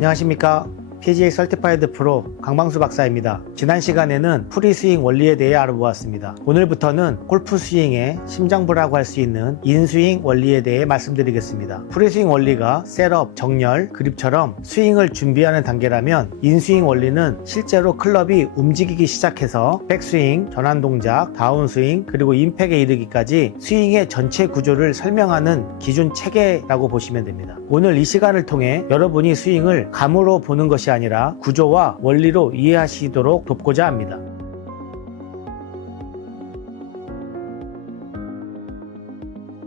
안녕하십니까. PGA 설티파이드 프로 강방수 박사입니다. 지난 시간에는 프리스윙 원리에 대해 알아보았습니다. 오늘부터는 골프 스윙의 심장부라고 할 수 있는 인스윙 원리에 대해 말씀드리겠습니다. 프리스윙 원리가 셋업, 정렬, 그립처럼 스윙을 준비하는 단계라면 인스윙 원리는 실제로 클럽이 움직이기 시작해서 백스윙, 전환 동작, 다운스윙, 그리고 임팩에 이르기까지 스윙의 전체 구조를 설명하는 기준 체계라고 보시면 됩니다. 오늘 이 시간을 통해 여러분이 스윙을 감으로 보는 것이 아니라 구조와 원리로 이해하시도록 돕고자 합니다.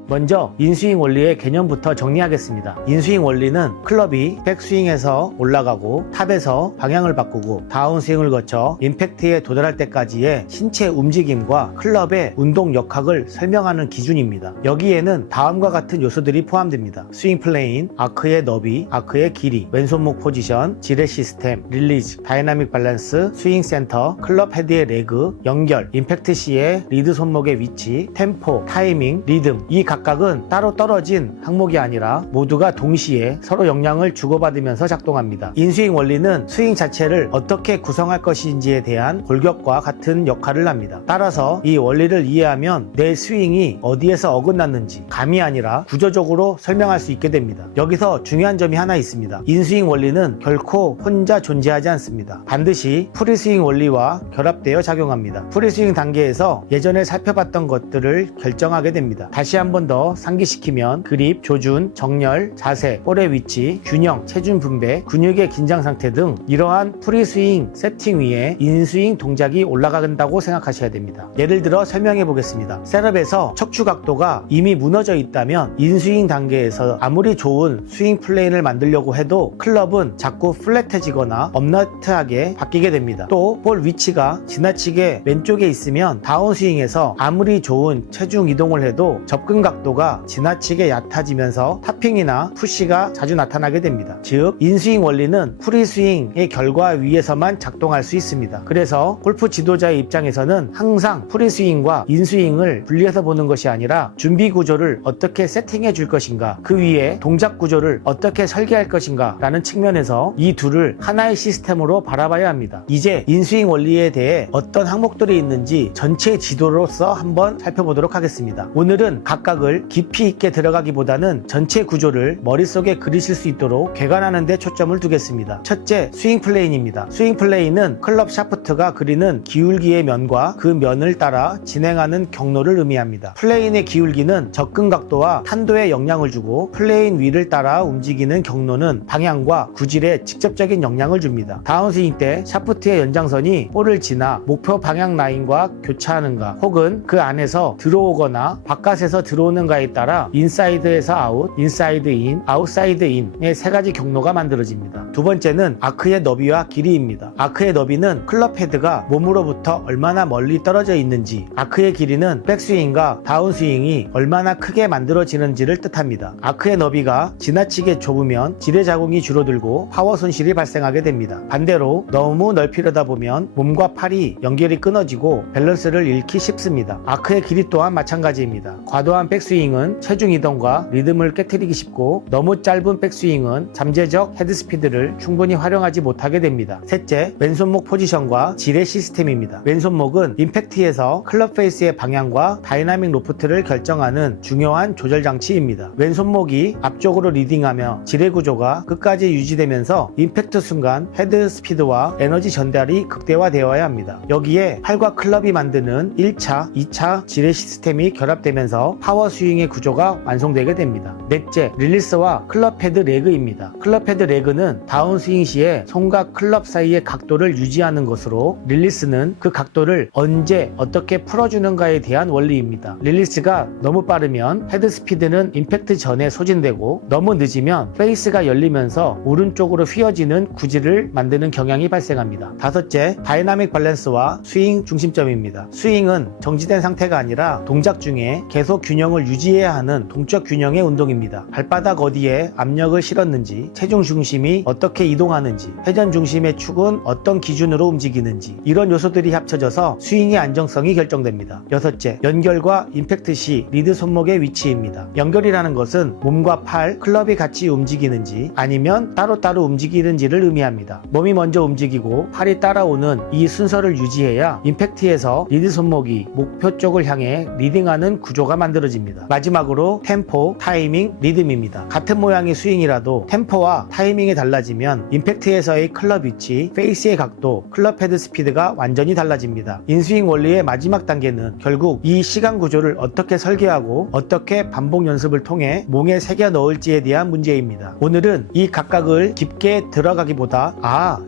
먼저 인스윙 원리의 개념부터 정리하겠습니다. 인스윙 원리는 클럽이 백스윙에서 올라가고 탑에서 방향을 바꾸고 다운스윙을 거쳐 임팩트에 도달할 때까지의 신체 움직임과 클럽의 운동 역학을 설명하는 기준입니다. 여기에는 다음과 같은 요소들이 포함됩니다. 스윙 플레인, 아크의 너비, 아크의 길이, 왼손목 포지션, 지렛 시스템, 릴리즈, 다이나믹 밸런스, 스윙 센터, 클럽 헤드의 레그, 연결, 임팩트 시의 리드 손목의 위치, 템포, 타이밍, 리듬. 이 각각은 따로 떨어진 항목이 아니라 모두가 동시에 서로 영향을 주고받으면서 작동합니다. 인스윙 원리는 스윙 자체를 어떻게 구성할 것인지에 대한 골격과 같은 역할을 합니다. 따라서 이 원리를 이해하면 내 스윙이 어디에서 어긋났는지 감이 아니라 구조적으로 설명할 수 있게 됩니다. 여기서 중요한 점이 하나 있습니다. 인스윙 원리는 결코 혼자 존재하지 않습니다. 반드시 프리스윙 원리와 결합되어 작용합니다. 프리스윙 단계에서 예전에 살펴봤던 것들을 결정하게 됩니다. 다시 한번 더 상기시키면 그립, 조준, 정렬, 자세, 볼의 위치, 균형, 체중 분배, 근육의 긴장 상태 등 이러한 프리스윙 세팅 위에 인스윙 동작이 올라간다고 생각하셔야 됩니다. 예를 들어 설명해 보겠습니다. 셋업에서 척추 각도가 이미 무너져 있다면 인스윙 단계에서 아무리 좋은 스윙 플레인을 만들려고 해도 클럽은 자꾸 플랫해지거나 업라이트하게 바뀌게 됩니다. 또 볼 위치가 지나치게 왼쪽에 있으면 다운스윙에서 아무리 좋은 체중 이동을 해도 접근 각도가 지나치게 얕아지면서 타핑이나 푸시가 자주 나타나게 됩니다. 즉 인스윙 원리는 프리스윙의 결과 위에서만 작동할 수 있습니다. 그래서 골프 지도자의 입장에서는 항상 프리스윙과 인스윙을 분리해서 보는 것이 아니라 준비 구조를 어떻게 세팅해 줄 것인가, 그 위에 동작 구조를 어떻게 설계할 것인가 라는 측면에서 이 둘을 하나의 시스템으로 바라봐야 합니다. 이제 인스윙 원리에 대해 어떤 항목들이 있는지 전체 지도로서 한번 살펴보도록 하겠습니다. 오늘은 각각을 깊이 있게 들어가기보다는 전체 구조를 머릿속에 그리실 수 있도록 개관하는 데 초점을 두겠습니다. 첫째, 스윙 플레인입니다. 스윙 플레인은 클럽 샤프트가 그리는 기울기의 면과 그 면을 따라 진행하는 경로를 의미합니다. 플레인의 기울기는 접근 각도와 탄도에 영향을 주고 플레인 위를 따라 움직이는 경로는 방향과 구질에 직접적인 영향을 줍니다. 다운스윙 때 샤프트의 연장선이 볼을 지나 목표 방향 라인과 교차하는가 혹은 그 안에서 들어오거나 바깥에서 들어오는가에 따라 인사이드에서 아웃, 인사이드 인, 아웃사이드 인의 세 가지 경로가 만들어집니다. 두 번째는 아크의 너비와 길이입니다. 아크의 너비는 클럽 헤드가 몸으로부터 얼마나 멀리 떨어져 있는지, 아크의 길이는 백스윙과 다운스윙이 얼마나 크게 만들어지는지를 뜻합니다. 아크의 너비가 지나치게 좁으면 지뢰 자국이 줄어들고 파워 손실이 발생하게 됩니다. 반대로 너무 넓히려다 보면 몸과 팔이 연결이 끊어지고 밸런스를 잃기 쉽습니다. 아크의 길이 또한 마찬가지입니다. 과도한 백스윙은 체중 이동과 리듬을 깨트리기 쉽고 너무 짧은 백스윙은 잠재적 헤드스피드를 충분히 활용하지 못하게 됩니다. 셋째, 왼손목 포지션과 지렛 시스템입니다. 왼손목은 임팩트에서 클럽 페이스의 방향과 다이나믹 로프트를 결정하는 중요한 조절 장치입니다. 왼손목이 앞쪽으로 리딩하며 지렛 구조가 끝까지 유지되면서 임팩트 순간 헤드 스피드와 에너지 전달이 극대화되어야 합니다. 여기에 팔과 클럽이 만드는 1차, 2차 지렛 시스템이 결합되면서 파워 스윙의 구조가 완성되게 됩니다. 넷째, 릴리스와 클럽 헤드 레그입니다. 클럽 헤드 레그는 다운스윙 시에 손과 클럽 사이의 각도를 유지하는 것으로 릴리스는 그 각도를 언제 어떻게 풀어주는가에 대한 원리입니다. 릴리스가 너무 빠르면 헤드 스피드는 임팩트 전에 소진되고 너무 늦으면 페이스가 열리면서 오른쪽으로 휘어지는 구질을 만드는 경향이 발생합니다. 다섯째, 다이나믹 밸런스와 스윙 중심점입니다. 스윙은 정지된 상태가 아니라 동작 중에 계속 균형을 균형을 유지해야 하는 동적 균형의 운동입니다. 발바닥 어디에 압력을 실었는지, 체중 중심이 어떻게 이동하는지, 회전 중심의 축은 어떤 기준으로 움직이는지, 이런 요소들이 합쳐져서 스윙의 안정성이 결정됩니다. 여섯째, 연결과 임팩트 시 리드 손목의 위치입니다. 연결이라는 것은 몸과 팔, 클럽이 같이 움직이는지 아니면 따로따로 움직이는지를 의미합니다. 몸이 먼저 움직이고 팔이 따라오는 이 순서를 유지해야 임팩트에서 리드 손목이 목표 쪽을 향해 리딩하는 구조가 만들어집니다. 마지막으로 템포, 타이밍, 리듬입니다. 같은 모양의 스윙이라도 템포와 타이밍이 달라지면 임팩트에서의 클럽 위치, 페이스의 각도, 클럽 헤드 스피드가 완전히 달라집니다. 인스윙 원리의 마지막 단계는 결국 이 시간 구조를 어떻게 설계하고 어떻게 반복 연습을 통해 몸에 새겨 넣을지에 대한 문제입니다. 오늘은 이 각각을 깊게 들어가기보다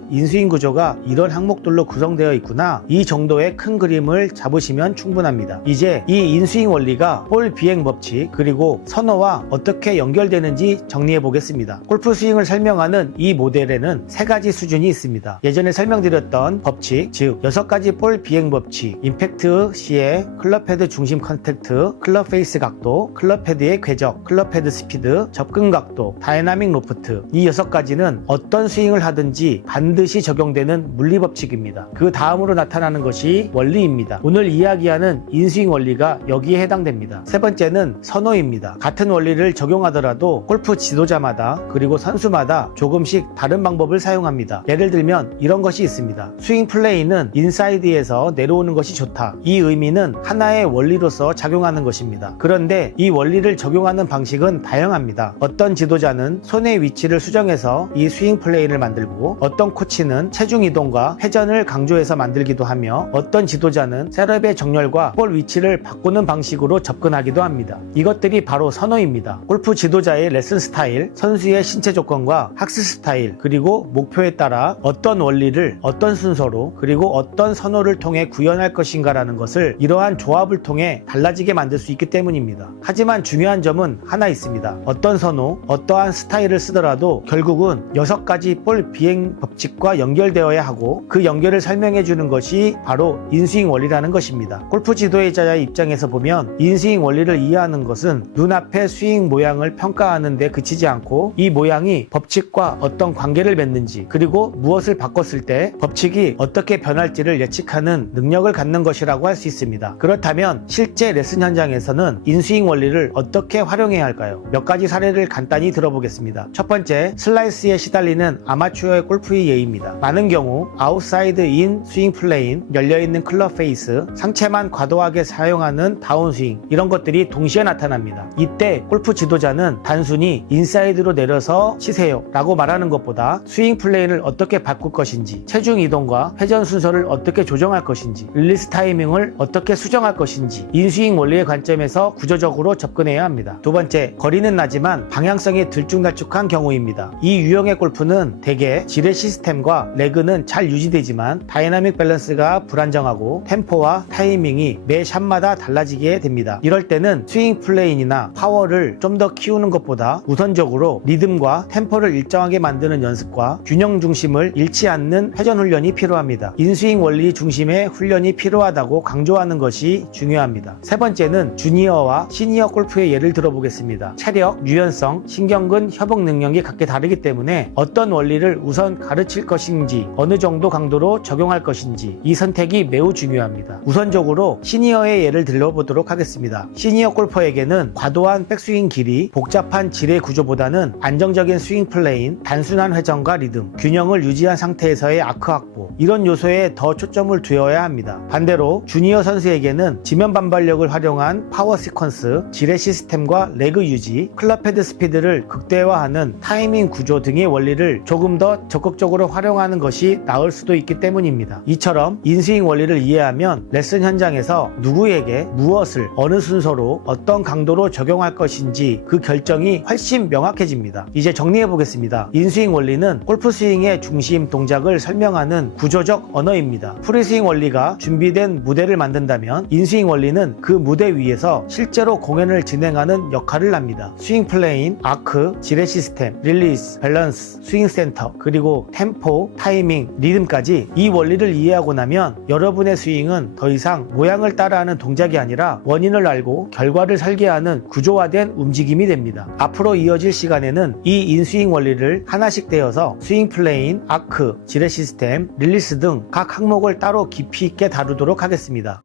인스윙 구조가 이런 항목들로 구성되어 있구나, 이 정도의 큰 그림을 잡으시면 충분합니다. 이제 이 인스윙 원리가 볼 비행 법칙 그리고 선호와 어떻게 연결되는지 정리해 보겠습니다. 골프 스윙을 설명하는 이 모델에는 세 가지 수준이 있습니다. 예전에 설명드렸던 법칙, 즉 6가지 볼 비행 법칙, 임팩트 시에 클럽 헤드 중심 컨택트, 클럽 페이스 각도, 클럽 헤드의 궤적, 클럽 헤드 스피드, 접근 각도, 다이나믹 로프트, 이 6가지는 어떤 스윙을 하든지 반드시 적용되는 물리 법칙입니다. 그 다음으로 나타나는 것이 원리입니다. 오늘 이야기하는 인스윙 원리가 여기에 해당됩니다. 세 번째는 선호입니다. 같은 원리를 적용하더라도 골프 지도자마다 그리고 선수마다 조금씩 다른 방법을 사용합니다. 예를 들면 이런 것이 있습니다. 스윙 플레이는 인사이드에서 내려오는 것이 좋다. 이 의미는 하나의 원리로서 작용하는 것입니다. 그런데 이 원리를 적용하는 방식은 다양합니다. 어떤 지도자는 손의 위치를 수정해서 이 스윙 플레이를 만들고, 어떤 코치는 체중 이동과 회전을 강조해서 만들기도 하며, 어떤 지도자는 셋업의 정렬과 볼 위치를 바꾸는 방식으로 접근하기도 합니다. 이것들이 바로 선호입니다. 골프 지도자의 레슨 스타일, 선수의 신체 조건과 학습 스타일, 그리고 목표에 따라 어떤 원리를 어떤 순서로 그리고 어떤 선호를 통해 구현할 것인가라는 것을 이러한 조합을 통해 달라지게 만들 수 있기 때문입니다. 하지만 중요한 점은 하나 있습니다. 어떤 선호, 어떠한 스타일을 쓰더라도 결국은 6가지 볼 비행 법칙과 연결되어야 하고, 그 연결을 설명해 주는 것이 바로 인스윙 원리라는 것입니다. 골프 지도자의 입장에서 보면 인스윙 원리를 이해하는 것은 눈앞의 스윙 모양을 평가하는 데 그치지 않고, 이 모양이 법칙과 어떤 관계를 맺는지, 그리고 무엇을 바꿨을 때 법칙이 어떻게 변할지를 예측하는 능력을 갖는 것이라고 할 수 있습니다. 그렇다면 실제 레슨 현장에서는 인스윙 원리를 어떻게 활용해야 할까요? 몇 가지 사례를 간단히 들어보겠습니다. 첫 번째, 슬라이스에 시달리는 아마추어의 골프의 예입니다. 많은 경우 아웃사이드 인 스윙 플레인, 열려있는 클럽 페이스, 상체만 과도하게 사용하는 다운스윙, 이런 것들이 동시에 나타납니다. 이때 골프 지도자는 단순히 인사이드로 내려서 치세요 라고 말하는 것보다 스윙 플레인을 어떻게 바꿀 것인지, 체중 이동과 회전 순서를 어떻게 조정할 것인지, 릴리스 타이밍을 어떻게 수정할 것인지, 인스윙 원리의 관점에서 구조적으로 접근해야 합니다. 두 번째, 거리는 나지만 방향성이 들쭉날쭉한 경우입니다. 이 유형의 골프는 대개 지뢰 시스템과 레그는 잘 유지되지만 다이나믹 밸런스가 불안정하고 템포와 타이밍이 매 샷마다 달라지게 됩니다. 이럴 때는 스윙 플레인이나 파워를 좀 더 키우는 것보다 우선적으로 리듬과 템포를 일정하게 만드는 연습과 균형 중심을 잃지 않는 회전 훈련이 필요합니다. 인스윙 원리 중심의 훈련이 필요하다고 강조하는 것이 중요합니다. 세 번째는 주니어와 시니어 골프의 예를 들어보겠습니다. 체력, 유연성, 신경근, 협응 능력이 각기 다르기 때문에 어떤 원리를 우선 가르칠 것인지, 어느 정도 강도로 적용할 것인지, 이 선택이 매우 중요합니다. 우선적으로 시니어의 예를 들어보도록 하겠습니다. 시니어 골퍼에게는 과도한 백스윙 길이, 복잡한 지뢰 구조보다는 안정적인 스윙 플레인, 단순한 회전과 리듬, 균형을 유지한 상태에서의 아크 확보, 이런 요소에 더 초점을 두어야 합니다. 반대로 주니어 선수에게는 지면 반발력을 활용한 파워 시퀀스, 지뢰 시스템과 레그 유지, 클럽 헤드 스피드를 극대화하는 타이밍 구조 등의 원리를 조금 더 적극적으로 활용하는 것이 나을 수도 있기 때문입니다. 이처럼 인스윙 원리를 이해하면 레슨 현장에서 누구에게 무엇을 어느 순서로 어떤 강도로 적용할 것인지 그 결정이 훨씬 명확해집니다. 이제 정리해 보겠습니다. 인스윙 원리는 골프 스윙의 중심 동작을 설명하는 구조적 언어입니다. 프리스윙 원리가 준비된 무대를 만든다면 인스윙 원리는 그 무대 위에서 실제로 공연을 진행하는 역할을 합니다. 스윙 플레인, 아크, 지뢰 시스템, 릴리스, 밸런스, 스윙 센터, 그리고 템포, 타이밍, 리듬까지 이 원리를 이해하고 나면 여러분의 스윙은 더 이상 모양을 따라하는 동작이 아니라 원인을 알고 결과를 설계하는 구조화된 움직임이 됩니다. 앞으로 이어질 시간에는 이 인스윙 원리를 하나씩 떼어서 스윙 플레인, 아크, 지렛 시스템, 릴리스 등 각 항목을 따로 깊이 있게 다루도록 하겠습니다.